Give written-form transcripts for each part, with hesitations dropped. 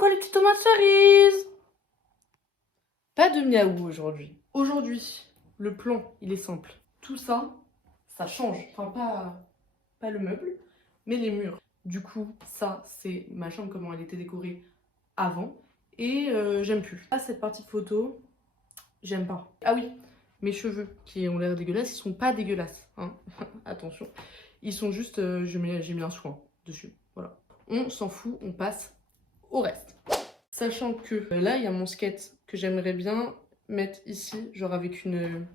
quoi les petites tomates cerises? Pas de miaou aujourd'hui. Aujourd'hui, le plan, il est simple. Tout ça, ça change. Enfin, pas le meuble, mais les murs. Du coup, ça, c'est ma chambre, comment elle était décorée avant. Et j'aime plus. Là, cette partie de photo, j'aime pas. Ah oui, mes cheveux qui ont l'air dégueulasses, ils sont pas dégueulasses. Hein. Attention. Ils sont juste, j'ai mis un soin dessus. Voilà. On s'en fout, on passe au reste. Sachant que là, il y a mon skate que j'aimerais bien mettre ici, genre avec une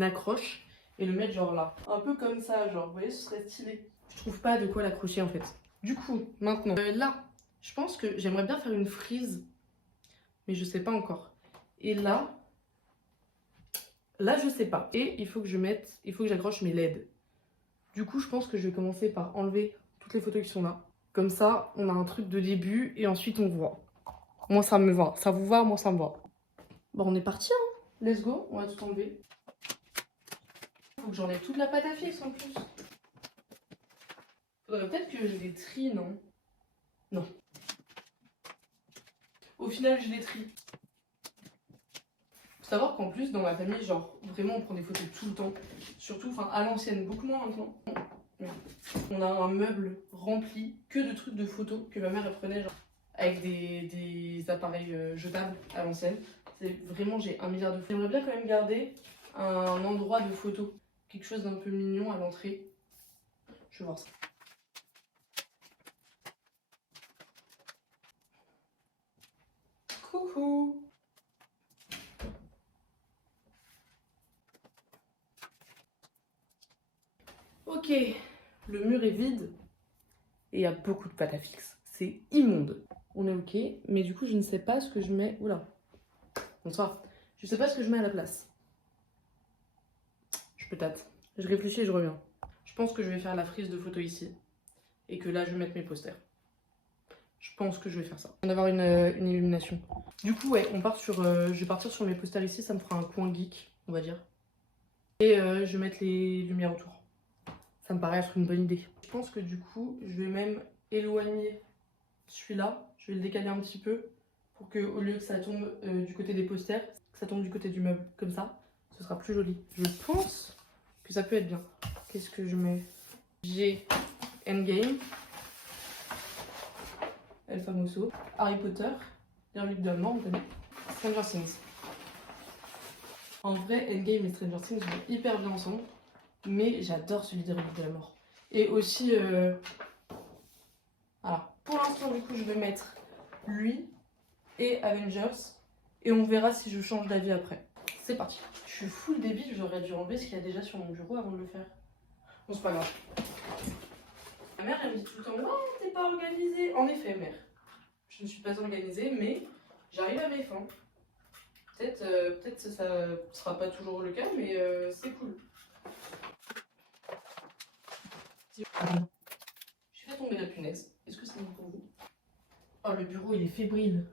accroche, et le mettre genre là. Un peu comme ça, genre, vous voyez, ce serait stylé. Je trouve pas de quoi l'accrocher en fait. Du coup, maintenant, là, je pense que j'aimerais bien faire une frise, mais je sais pas encore. Et là, je sais pas. Et il faut que j'accroche mes LED. Du coup, je pense que je vais commencer par enlever toutes les photos qui sont là. Comme ça, on a un truc de début et ensuite on voit. Moi, ça me va. Ça vous va? Moi, ça me va. Bon, on est parti, hein. Let's go. On va tout enlever. Faut que j'enlève toute la pâte à fixe en plus. Faudrait peut-être que je les trie, non? Non. Au final, je les trie. Faut savoir qu'en plus, dans ma famille, genre, vraiment, on prend des photos tout le temps. Surtout, enfin, à l'ancienne, beaucoup moins maintenant. On a un meuble rempli que de trucs de photos que ma mère elle prenait, genre, avec des appareils jetables à l'ancienne. C'est vraiment, j'ai 1 milliard de photos. J'aimerais bien quand même garder un endroit de photos. Quelque chose d'un peu mignon à l'entrée. Je vais voir ça. Coucou! Ok, le mur est vide et il y a beaucoup de pâte à fixe. C'est immonde. On est ok, mais du coup, je ne sais pas ce que je mets. Oula! Bonsoir. Je sais pas ce que je mets à la place. Je peux tâte. Je réfléchis et je reviens. Je pense que je vais faire la frise de photos ici. Et que là, je vais mettre mes posters. Je pense que je vais faire ça. On va avoir une illumination. Du coup, ouais, je vais partir sur mes posters ici. Ça me fera un coin geek, on va dire. Et je vais mettre les lumières autour. Ça me paraît être une bonne idée. Je pense que du coup, je vais même éloigner celui-là. Je vais le décaler un petit peu pour que, au lieu que ça tombe du côté des posters, que ça tombe du côté du meuble. Comme ça, ce sera plus joli. Je pense que ça peut être bien. Qu'est-ce que je mets? J'ai Endgame, El Famoso, Harry Potter, les livre de la mort, on connaît, Stranger Things. En vrai, Endgame et Stranger Things vont hyper bien ensemble, mais j'adore celui des reliques de la mort. Et aussi, voilà. Pour l'instant, du coup, je vais mettre lui et Avengers, et on verra si je change d'avis après. C'est parti. Je suis full débile, j'aurais dû enlever ce qu'il y a déjà sur mon bureau avant de le faire. Bon, c'est pas grave. Ma mère, elle me dit tout le temps, oh, t'es pas organisée. En effet, mère, je ne suis pas organisée, mais j'arrive à mes fins. Peut-être que ça sera pas toujours le cas, mais c'est cool. Je fais tomber la punaise. Est-ce que c'est bon pour vous? Oh, le bureau, il est fébrile.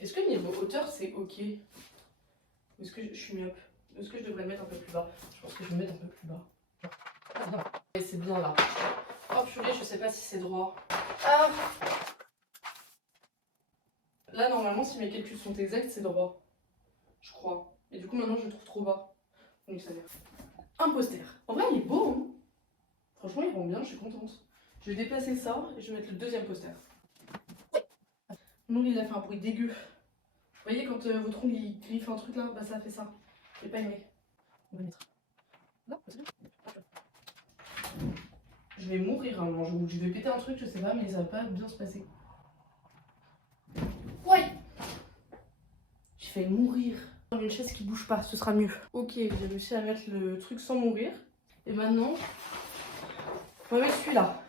Est-ce que niveau hauteur, c'est ok? Ou est-ce que je suis myope? Est-ce que je devrais le mettre un peu plus bas? Je pense que je vais le mettre un peu plus bas. Et c'est bien là. Oh purée, je sais pas si c'est droit. Ah! Là, normalement, si mes calculs sont exacts, c'est droit. Je crois. Et du coup, maintenant, je le trouve trop bas. Donc, ça vient. Un poster. En vrai, il est beau, hein? Franchement, il rend bien, je suis contente. Je vais déplacer ça et je vais mettre le deuxième poster. Mon ongle, il a fait un bruit dégueu. Vous voyez, quand votre ongle, il griffe un truc là, bah ça fait ça. J'ai pas aimé. On va mettre là, c'est bien. Je vais mourir un moment, je vais péter un truc, je sais pas, mais ça va pas bien se passer. Ouais! J'ai failli mourir. Une chaise qui bouge pas, ce sera mieux. Ok, j'ai réussi à mettre le truc sans mourir. Et maintenant, on va mettre celui-là.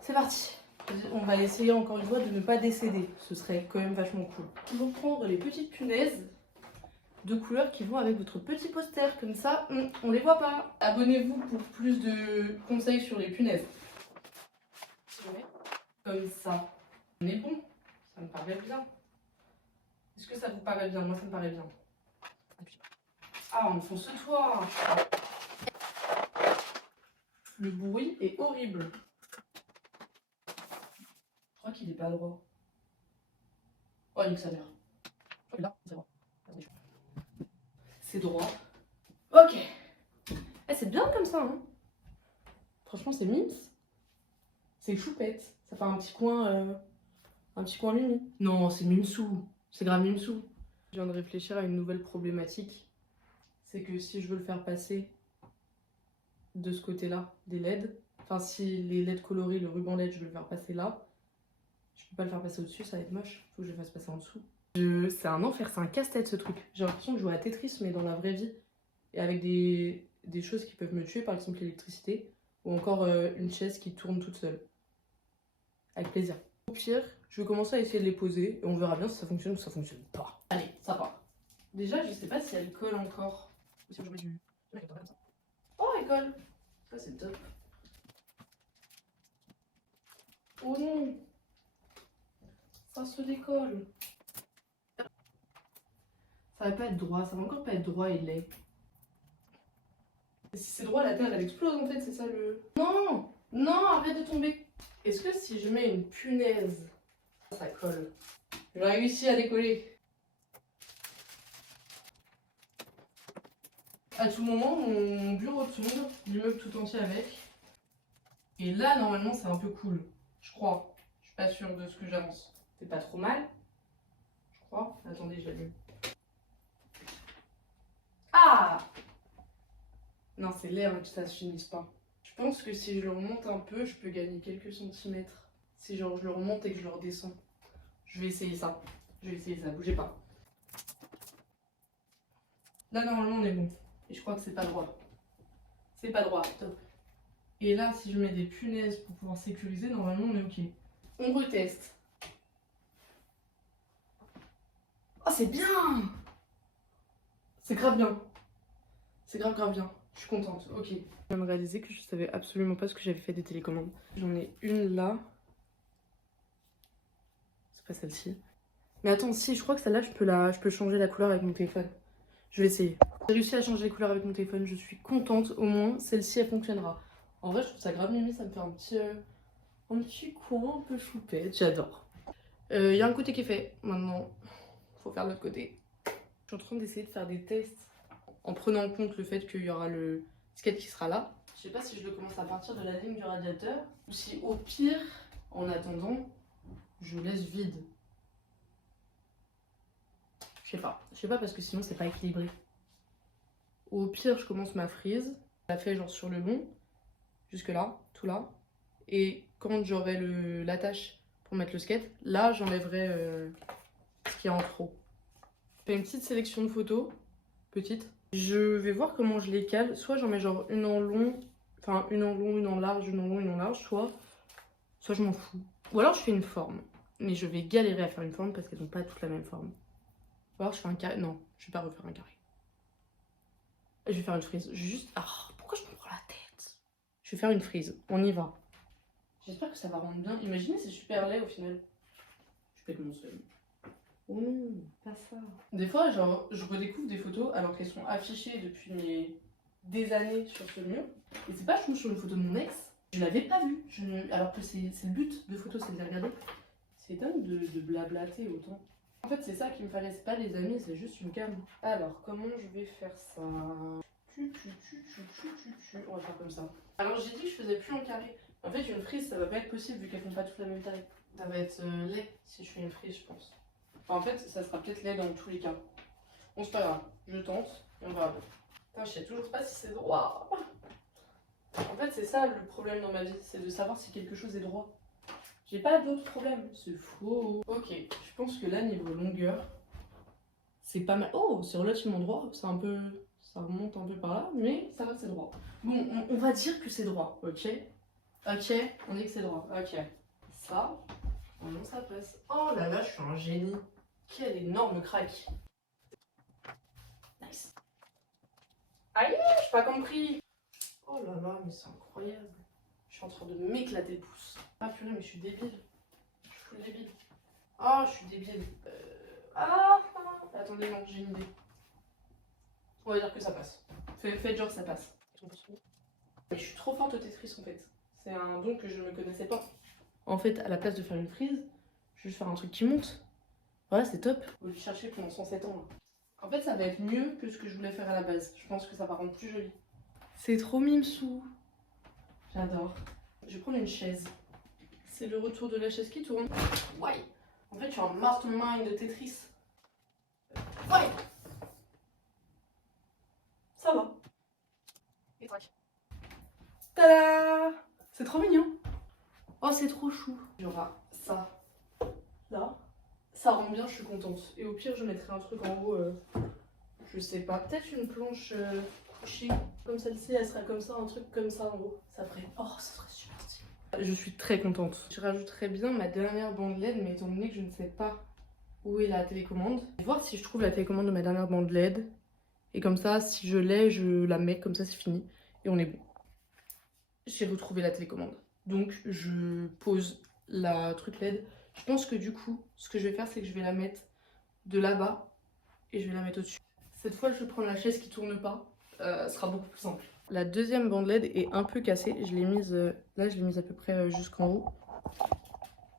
C'est parti. On va essayer encore une fois de ne pas décéder. Ce serait quand même vachement cool. On va prendre les petites punaises de couleurs qui vont avec votre petit poster. Comme ça, on les voit pas. Abonnez-vous pour plus de conseils sur les punaises. Comme ça. On est bon. Ça me paraît bien. Est-ce que ça vous paraît bien? Moi, ça me paraît bien. Ah, enfonce-toi. Le bruit est horrible. crois qu'il est pas droit. Oh, nique sa mère. Je crois que là, c'est droit. C'est droit. Ok. Eh, c'est bien comme ça, hein. Franchement, c'est mimes. C'est choupette. Ça fait un petit coin Mimi. Non, c'est Mimsou. C'est grave Mimsou. Je viens de réfléchir à une nouvelle problématique. C'est que si je veux le faire passer de ce côté-là, des LED, enfin si les LED colorés, le ruban LED, je veux le faire passer là, je peux pas le faire passer au-dessus, ça va être moche. Faut que je le fasse passer en dessous. C'est un enfer, c'est un casse-tête ce truc. J'ai l'impression de jouer à Tetris, mais dans la vraie vie. Et avec des choses qui peuvent me tuer, par exemple l'électricité, ou encore une chaise qui tourne toute seule. Avec plaisir. Au pire, je vais commencer à essayer de les poser, et on verra bien si ça fonctionne ou si ça fonctionne pas. Allez, ça part. Déjà, je sais pas si elle colle encore. Ou si je mets du... Oh, elle colle. Ça, c'est top. Oh non. Ça se décolle. Ça va pas être droit, ça va encore pas être droit et laid. Et si c'est droit, la terre elle explose en fait, c'est ça le... Non. Non, arrête de tomber. Est-ce que si je mets une punaise, ça colle? J'ai réussi à décoller. À tout moment, mon bureau tombe, l'immeuble tout entier avec. Et là, normalement, c'est un peu cool. Je crois. Je suis pas sûre de ce que j'avance. C'est pas trop mal. Je crois. Attendez, j'allume. Ah! Non, c'est l'air que ça se finisse pas. Je pense que si je le remonte un peu, je peux gagner quelques centimètres. Si genre je le remonte et que je le redescends. Je vais essayer ça. Bougez pas. Là, normalement, on est bon. Et je crois que c'est pas droit. C'est pas droit, top. Et là, si je mets des punaises pour pouvoir sécuriser, normalement, on est ok. On reteste. Oh, c'est bien! C'est grave bien. C'est grave bien. Je suis contente, ok. Je viens de réaliser que je savais absolument pas ce que j'avais fait des télécommandes. J'en ai une là. C'est pas celle-ci. Mais attends, si, je crois que celle-là, je peux changer la couleur avec mon téléphone. Je vais essayer. J'ai réussi à changer les couleurs avec mon téléphone, je suis contente, au moins celle-ci elle fonctionnera. En vrai je trouve ça grave mimi, ça me fait un petit coin un peu choupette, j'adore. Il y a un côté qui est fait, maintenant faut faire l'autre côté. Je suis en train d'essayer de faire des tests en prenant en compte le fait qu'il y aura le skate qui sera là. Je sais pas si je le commence à partir de la ligne du radiateur ou si au pire, en attendant, je laisse vide. Je sais pas parce que sinon c'est pas équilibré. Au pire, je commence ma frise. Je la fais genre sur le long, jusque là, tout là. Et quand j'aurai l'attache pour mettre le skate, là j'enlèverai ce qu'il y a en trop. Je fais une petite sélection de photos, petite. Je vais voir comment je les cale. Soit j'en mets genre une en long, enfin une en long, une en large, une en long, une en large, soit je m'en fous. Ou alors je fais une forme. Mais je vais galérer à faire une forme parce qu'elles n'ont pas toutes la même forme. Ou alors je fais un carré. Non, je vais pas refaire un carré. Je vais faire une frise. Juste... Ah, pourquoi je me prends la tête? Je vais faire une frise. On y va. J'espère que ça va rendre bien. Imaginez, c'est super laid au final. Je pète mon seul. Oh non, pas ça. Des fois, genre, je redécouvre des photos alors qu'elles sont affichées depuis des années sur ce mur. Et c'est pas, je tombe sur une photo de mon ex. Je l'avais pas vue. Alors que c'est le but de photo, c'est de les regarder. C'est dingue de blablater autant. En fait, c'est ça qu'il me fallait, c'est pas les amis, c'est juste une cam. Alors, comment je vais faire ça? On va faire comme ça. Alors, j'ai dit que je faisais plus en carré. En fait, une frise, ça va pas être possible vu qu'elles font pas toutes la même taille. Ça va être laid si je fais une frise, je pense. Enfin, en fait, ça sera peut-être laid dans tous les cas. Bon, c'est pas grave, je tente et on verra bien. Putain, je sais toujours pas si c'est droit. En fait, c'est ça le problème dans ma vie, c'est de savoir si quelque chose est droit. J'ai pas d'autres problèmes, c'est faux. Ok, je pense que là, niveau longueur, c'est pas mal. Oh, c'est relativement droit, c'est un peu... Ça remonte un peu par là, mais ça va, c'est droit. Bon, on va dire que c'est droit, ok? Ok, on dit que c'est droit, ok. Ça, non, ça passe. Oh là là, je suis un génie. Quel énorme crack. Nice. Aïe, j'ai pas compris. Oh là là, mais c'est incroyable. Je suis en train de m'éclater le pouce. Ah purée, mais je suis débile. Je suis full débile. Ah, je suis débile. Attendez, non, j'ai une idée. On va dire que ça passe. Faites genre que ça passe. Mais je suis trop forte au Tetris en fait. C'est un don que je ne connaissais pas. En fait, à la place de faire une frise, je vais faire un truc qui monte. Voilà, c'est top. Je vais le chercher pendant 107 ans. Là. En fait, ça va être mieux que ce que je voulais faire à la base. Je pense que ça va rendre plus joli. C'est trop mimsou. J'adore. Je vais prendre une chaise. C'est le retour de la chaise qui tourne. Ouais. En fait, je suis un mastermind de Tetris. Ouais. Ça va. Et toi. Tada! C'est trop mignon. Oh, c'est trop chou. Il y aura ça. Là. Ça rend bien, je suis contente. Et au pire, je mettrai un truc en haut. Je sais pas. Peut-être une planche couchée. Comme celle-ci, elle sera comme ça. Un truc comme ça en haut. Ça ferait. Oh, ça serait super stylé. Je suis très contente. Je rajouterai bien ma dernière bande LED, mais étant donné que je ne sais pas où est la télécommande, je vais voir si je trouve la télécommande de ma dernière bande LED. Et comme ça, si je l'ai, je la mets. Comme ça, c'est fini. Et on est bon. J'ai retrouvé la télécommande. Donc, je pose la truc LED. Je pense que du coup, ce que je vais faire, c'est que je vais la mettre de là-bas et je vais la mettre au-dessus. Cette fois, je vais prendre la chaise qui tourne pas. Ce sera beaucoup plus simple. La deuxième bande LED est un peu cassée. Je l'ai mise là, je l'ai mise à peu près jusqu'en haut.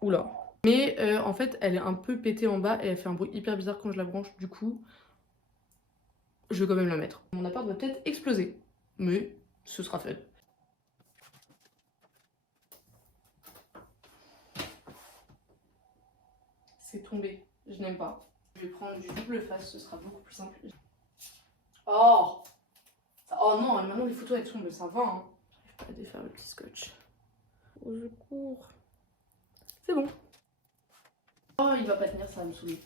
Oula. Mais en fait, elle est un peu pétée en bas et elle fait un bruit hyper bizarre quand je la branche. Du coup, je vais quand même la mettre. Mon appart va peut-être exploser, mais ce sera fait. C'est tombé. Je n'aime pas. Je vais prendre du double face, ce sera beaucoup plus simple. Oh! Oh non, maintenant les photos elles tombent, ça va hein. J'arrive pas à défaire le petit scotch. Au secours. C'est bon. Oh, il va pas tenir, ça va me saouler.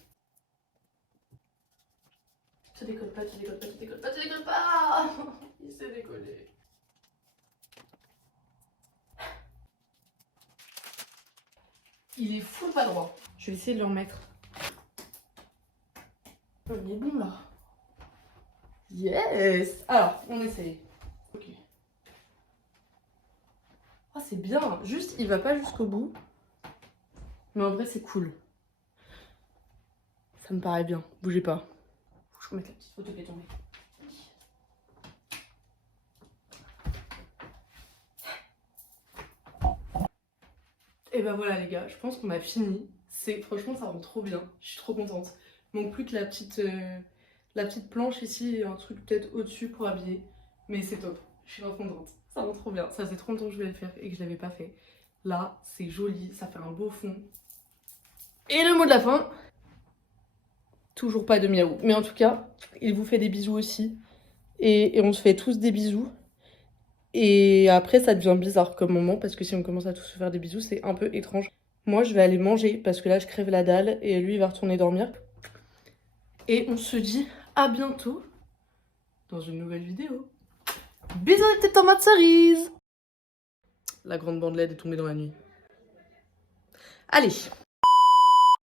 Tu décolles pas, tu décolles pas, tu décolles pas, tu décolles pas! Il s'est décollé. Il est full pas droit. Je vais essayer de le remettre. On est bon là. Yes! Alors, on essaye. Ok. Oh, c'est bien. Juste, il va pas jusqu'au bout. Mais en vrai, c'est cool. Ça me paraît bien. Bougez pas. Faut que je remette la petite photo qui est tombée. Et ben voilà les gars, je pense qu'on a fini. Franchement, ça rend trop bien. Je suis trop contente. Il manque plus que la petite planche ici et un truc peut-être au-dessus pour habiller. Mais c'est top. Je suis trop contente. Ça rend trop bien. Ça faisait trop longtemps que je voulais le faire et que je l'avais pas fait. Là, c'est joli. Ça fait un beau fond. Et le mot de la fin. Toujours pas de miaou. Mais en tout cas, il vous fait des bisous aussi. Et on se fait tous des bisous. Et après, ça devient bizarre comme moment parce que si on commence à tous se faire des bisous, c'est un peu étrange. Moi, je vais aller manger parce que là, je crève la dalle et lui, il va retourner dormir. Et on se dit à bientôt dans une nouvelle vidéo. Bisous les petites tomates cerises! La grande bande LED est tombée dans la nuit. Allez!